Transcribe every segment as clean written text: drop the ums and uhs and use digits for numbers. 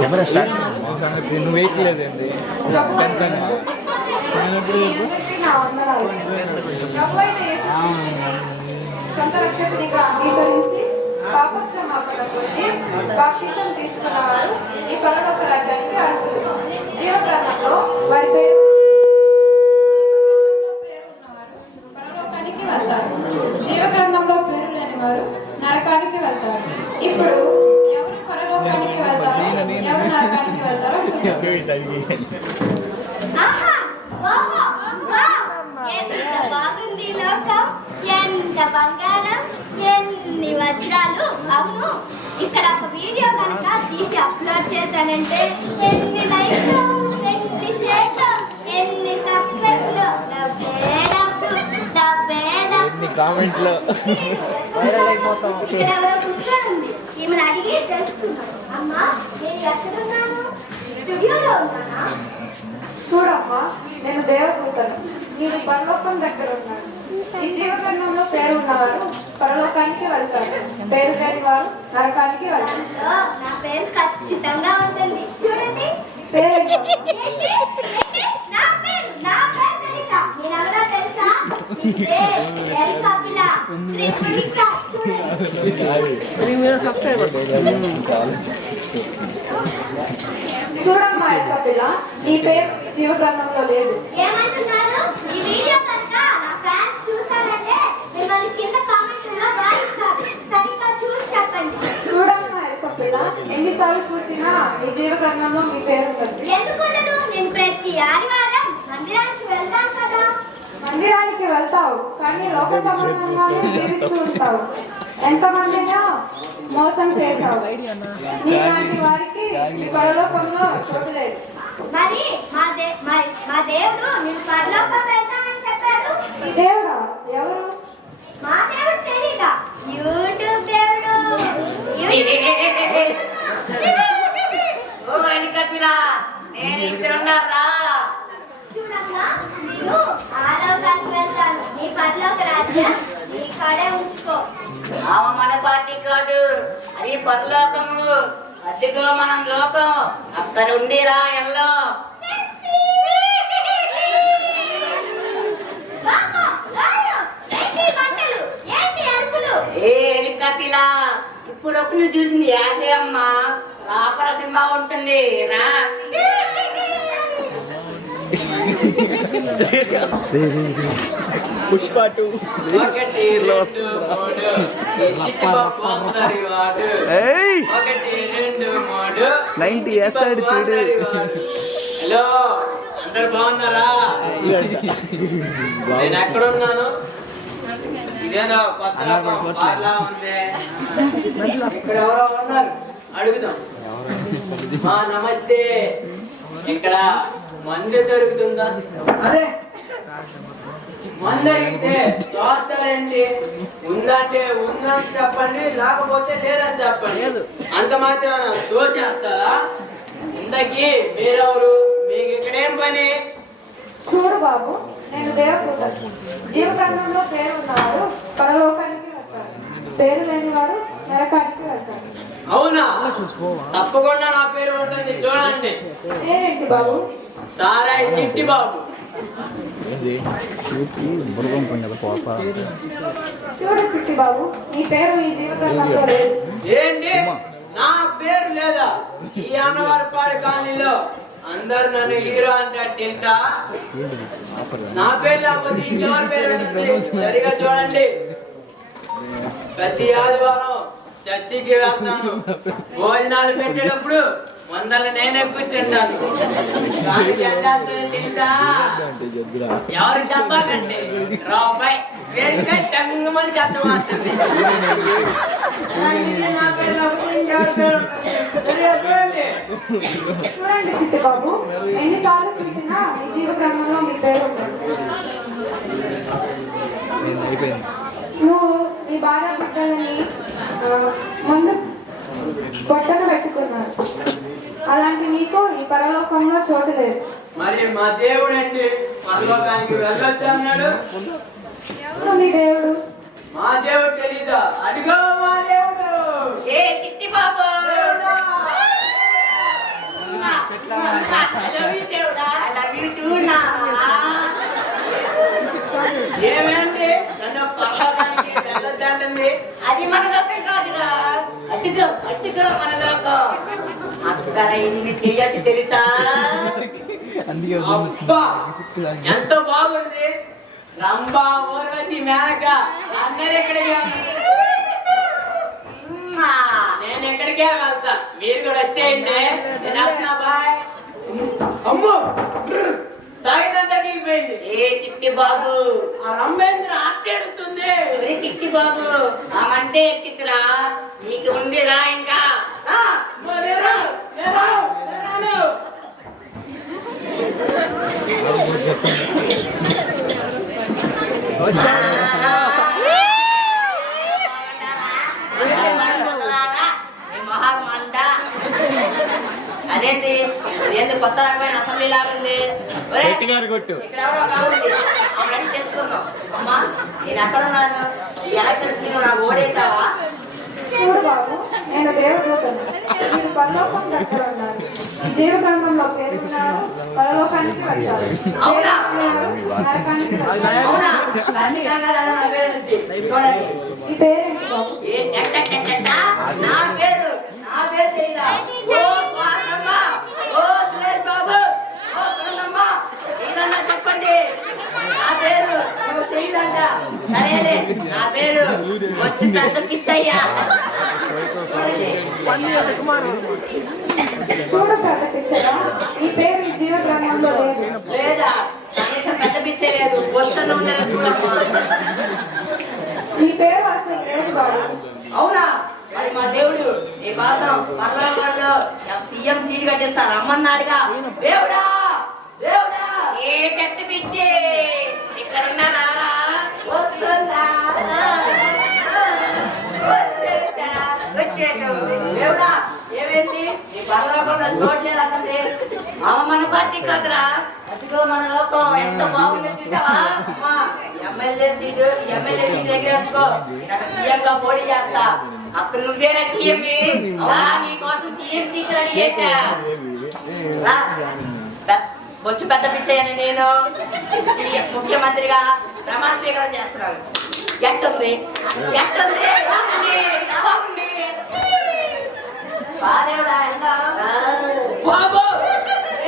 Camera start నువ్వు వేయట్లేదండి సొంత రక్షకునిగా అంగీకరించి పాపక్షమాపణ పొంది బాప్తిజం తీసుకున్నవారు ఈ పరలోక రాజ్యానికి అర్హులు. జీవగ్రంథంలో వారి పేరు ఉన్నవారు పరలోకానికి వెళ్తారు. జీవగ్రంథంలో పేరు లేని వారు నరకానికి వెళ్తారు. ఇప్పుడు ఎవరు పరలోకానికి వెళ్తారో ఎవరు నరకానికి వెళ్తారో బాగుంది లోకం, ఎంత బంగారం, ఎన్ని వజ్రాలు. అవును, ఇక్కడ ఒక వీడియో కనుక తీసి అప్లోడ్ చేశానంటే ఎన్ని లైక్లు, ఎన్ని షేర్లు, ఎన్ని సబ్స్క్రైబ్లు, ఎన్ని కామెంట్లు కూర్చోండి. ఈమెను అడిగి తెలుసుకున్నాను. అమ్మా, నేను ఎక్కడున్నాను? స్టూడియోలో ఉన్నానా? చూడమ్మా, నేను దేవదూతను. నేను పరలోకం దగ్గర ఉన్నాను. ఈ జీవగ్రంథంలో పేరు ఉన్నవారు పరలోకానికి వెళ్తారు. పేరు లేని వారు నరకానికి వెళ్తారు. నా పేరు ఖచ్చితంగా ఉంటుంది. చూడండి, పేరు నేనెవరో తెలుసా? చూడమ్మా యొక్క పిల్ల, నీ పేరు జీవగ్రంథంలో లేదు. ఏమంటున్నారు? ఈ వీడియో కనుక నా ఫ్యాన్స్ చూసారంటే మిమ్మల్ని కింద కామెంట్లలో రాయిస్తారు. సరిగ్గా చూసి చెప్పండి. చూడమ్మా యొక్క పిల్ల, ఎన్నిసార్లు చూసినా ఈ జీవగ్రంథంలో మీ పేరు ఉంటుంది. ఎందుకుండదు? నేను ప్రతి ఆదివారం మందిరానికి వెళ్తాం కదా. మందిరానికి వెళ్తావు, కానీ లోక సంబంధంగానే జీవిస్తూ ఉంటావు. ఎంతమందినో మోసం చేశావు. నీలాంటి వారికి ఈ పరలోకంలో చోటు లేదు. మరి మా దేవుడు నేను పరలోకం వెళ్తానని చెప్పాడు. ఈ దేవుడా? ఎవరు? మా దేవుడు తెలీదా? యూట్యూబ్ దేవుడు. నేను ఇక్కడ ఉన్నారా? చూడమ్మా, నేను ఆలోకానికి వెళ్తాను. నీ పరలోక రాజ్యం నీ కాడే ఉంచుకో. మన పార్టీ కాదు, అది పరలోకము. అదిగో మనం లోకం, అక్కడ ఉండిరా ఎల్లో. ఏ ఎలికపిలా, ఇప్పుడు ఒకరు చూసింది యాదే అమ్మా. లోపల సింహ ఉంటుంది రా. పుష్ప 2 90 వేస్తాడు చూడు. హలో, అందరు బాగున్నారా? నేను ఎక్కడ ఉన్నాను? ఇదేదో కొత్త రకం బాగా ఉంది. ఇక్కడ ఎవరో ఉన్నారు, అడుగుదాం. నమస్తే, ఇక్కడ మందు దొరుకుతుందా? అదే మందు అడిగితే చూస్తారండి. ఉందంటే ఉందని చెప్పండి, లేకపోతే లేదని చెప్పండి. అంత మాత్రాన దోషేస్తారా? ఇంతకీ మీరెవరు? మీకు ఇక్కడేం పని? చూడు బాబు, నేను దేవదూతను. జీవగ్రంథంలో పేరు ఉన్నవారు పరలోకానికి వెళ్తారు. పేరు లేని వారు నరకానికి వెళ్తారు. అవునా? తప్పకుండా నా పేరు ఉంటుంది, చూడండి. పేరేంటి బాబు? సారాయి చిట్టి బాబు. చూడు చిట్టి బాబు, నీ పేరు ఈ జీవగ్రంథంలో లేదు. ఏంటి? నా పేరు లేదా? ఈ అన్నవారిపాడు కాలనీలో అందరు నన్ను హీరో అంటారు తెలుసా? నా పేరు లేకపోతే ఇంకెవరి పేరు ఉంటుంది? సరిగా చూడండి. ప్రతి ఆదివారం చర్చికి వెళ్తాను. భోజనాలు పెట్టేటప్పుడు ముందర నేనే కూర్చుంటాను. తెలుసా? ఎవరు చెప్పాలండి? రూపాయి మని శబ్దం వస్తుంది. చూడండి చిట్టి బాబు, ఎన్నిసార్లు చూసినా ఈ జీవగ్రంథంలో మీ పేరు ఉంటుంది. నువ్వు నీ భార్య బిడ్డలని ముందు పొట్టన పెట్టుకున్నావు. అలాంటి నీకు ఈ పరలోకంలో చోటు లేదు. మరి మా దేవుడు అండి పరలోకానికి వెళ్ళొచ్చు అన్నాడు. ఎవరు మీ దేవుడు? మా దేవుడు తెలీదా? అడిగో మా దేవుడు. ఏ చిట్టి బాబు, అట్టుకో మన లోకం. అక్కడ ఇన్ని చెయ్యొచ్చు తెలుసా? అబ్బా ఎంత బాగుంది. రంభా, ఊర్వశి, మేనక అందరు ఎక్కడికి నేను ఎక్కడికే వెళ్తా. మీరు కూడా వచ్చేయండి. నేను వస్తున్నా, బాయ్. అమ్మో తాగినంత తగ్గిపోయింది. ఏ చిట్టి బాబు, ఆ రంభేంద్ర ఆటేడుతుంది. ఒరే చిట్టి బాబు, ఆమంటే చిత్రా నీకు ఉందిరా ఇంకా. అదేంటి అదేంటి కొత్త రకమైన అసెంబ్లీ లాగా ఉంది. ఇక్కడ ఎవరో బాగుంది, ఆమె అడిగి తెలుసుకుందాం. అమ్మా నేను ఎక్కడ ఉన్నాను? ఈ ఎలక్షన్స్ కి నాకు ఓడేసావా? చూడు బాబు, నేను దేవదూతను. మీరు పరలోకం దగ్గర ఉన్నారు. జీవగ్రంథంలో పేరున్నారు, పరలోకానికి వెళ్తారు. అవునా? నరకానికి వెళ్తారు. అవునా? ఖచ్చితంగా నా పేరు ఉంది. చూడండి. ఈ పేరేంటి బాబు? నా పేరు తెలీదా? ఓ స్వాసమ్మ, ఓ సురేష్ బాబు, ఓ సురేషమ్మ, ఏదన్నా చెప్పండి. నా పేరు నువ్వు తెలీదంట. సరేలే, నా పేరు వచ్చి పెద్ద పిచ్చయ్యా. చూడు పెద్ద పిచ్చరా, ఈ పేరు ఈ జీవగ్రంథంలో లేదు. లేదా కనీసం పెద్ద పిచ్చే లేదు. వస్తున్న ఉందని చూడమ్మా. ఈ పేరు అసలు లేదు బాబు. అవునా? మరి మా దేవుడు నీ కోసం పర్లోకంలో సీఎం సీట్ కట్టిస్తా రమ్మన్నాడుగా. దేవుడా దేవుడా, ఏ పెద్ద పిచ్చి ఇక్కడ ఉన్నారా? వస్తుందా? వచ్చేసావు. దేవుడా ఏమైంది? నీ పర్లోకంలో చూడలేదంటే అమ్మ మన పార్టీ కాదురా. అదిగో మన లోకం ఎంత బాగుందో చూసావా? అమ్మా ఎమ్మెల్యే సీట్ దగ్గర వచ్చుకో. నేను అక్కడ సీఎం గా పోటీ చేస్తా. అక్కడ నువ్వేనా సీఎం? నీ కోసం సీఎం సీట్ రెడీ చేశా. బొచ్చు పెద్ద పిచ్చయ్యని నేను ముఖ్యమంత్రిగా ప్రమాణ స్వీకారం చేస్తున్నాను. ఎట్టుంది ఎట్టుంది? బాదేవుడా ఎంత బాబు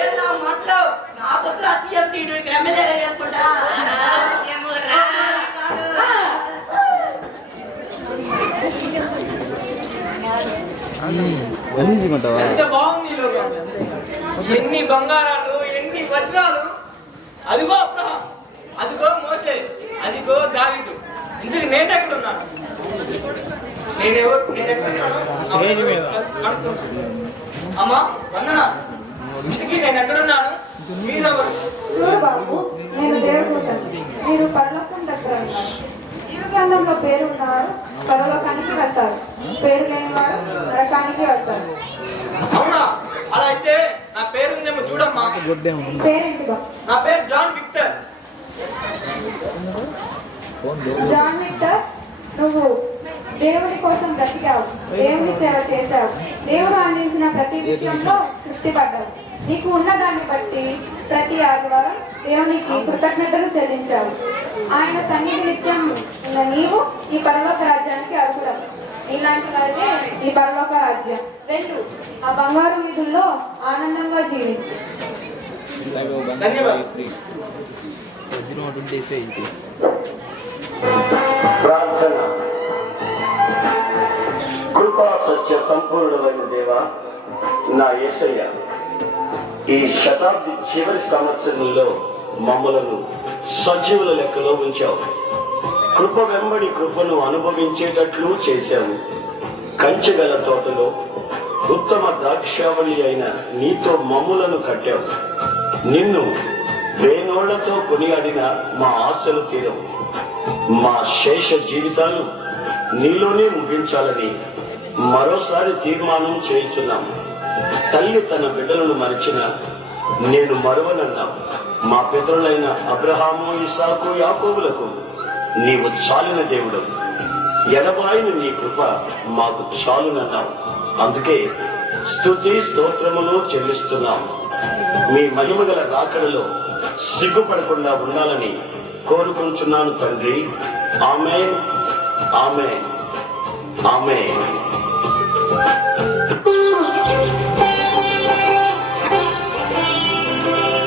ఏందా మాటలు? నా పుత్ర సీఎం సీటు ఇక్కడ ఎమ్మెల్యే చేసుకుంటా. ఎంత బాగుంది ఈ లోకం. ఎన్ని బంగారాలు, ఎన్ని వజ్రాలు. అదిగో అబ్రహాం, అదిగో మోషే, అదిగో దావీదు. ఇందుకు నేను ఎక్కడున్నాను? అమ్మా వందనా, ఇందుకు నేను ఎక్కడున్నాను? మీరెవరు? చూడు బాబు, నేను దేవదూతను. మీరు పరలోకం దగ్గర ఉన్నారు. జీవగ్రంథంలో పేరు ఉన్నవారు పరలోకానికి వెళ్తారు. పేరు లేనివారు నరకానికి వెళ్తారు. అవునా? అలా అయితే నా పేరుందేమో చూడమ్మా. పేరేంటి బాబు? నా పేరు జాన్ విక్టర్. జాన్ విక్టర్, నువ్వు దేవుని కోసం బ్రతికావు, దేవుని సేవ చేశావు, దేవుడు అందించిన ప్రతి విషయంలో తృప్తి పడ్డావు. నీకు ఉన్నదాన్ని బట్టి ప్రతి ఆదివారం దేవునికి కృతజ్ఞతలు చెల్లించావు. ఆయన సన్నిధి నిత్యం ఉన్న నీవు ఈ పరలోక రాజ్యానికి అర్హుడవు. ఇలాంటి వారిదే ఈ పరలోక రాజ్యం. వెళ్ళు, ఆ బంగారు వీధుల్లో ఆనందంగా జీవించు. ధన్యవాదాలు. ప్రార్థన. కృపా సత్య సంపూర్ణమైన దేవ, నా యేసయ్య, ఈ శతాబ్ది చివరి సంవత్సరంలో మమ్మలను సజీవుల లెక్కలో ఉంచావు. కృప వెంబడి కృపను అనుభవించేటట్లు చేశావు. కంచెగల తోటలో ఉత్తమ ద్రాక్షావళి అయిన నీతో మమ్ములను కట్టావు. నిన్ను వేనోళ్లతో కొనియాడిన మా ఆశలు తీరవు. మా శేష జీవితాలు నీలోనే ముగించాలని మరోసారి తీర్మానం చేయించున్నాం. తల్లి తన బిడ్డలను మరిచిన నేను మరువనన్నావు. మా పితరులైన అబ్రహాము, ఇస్సాకు, యాకోబులకు నీవు చాలిన దేవుడు. ఎడబాయిన నీ కృప మాకు చాలునన్నావు. అందుకే స్తుతి స్తోత్రములు చెల్లిస్తున్నాం. మీ మహిమగల రాకడలో సిగ్గుపడకుండా ఉండాలని కోరుకుంటున్నాను తండ్రి. ఆమేన్, ఆమేన్, ఆమేన్. ఆ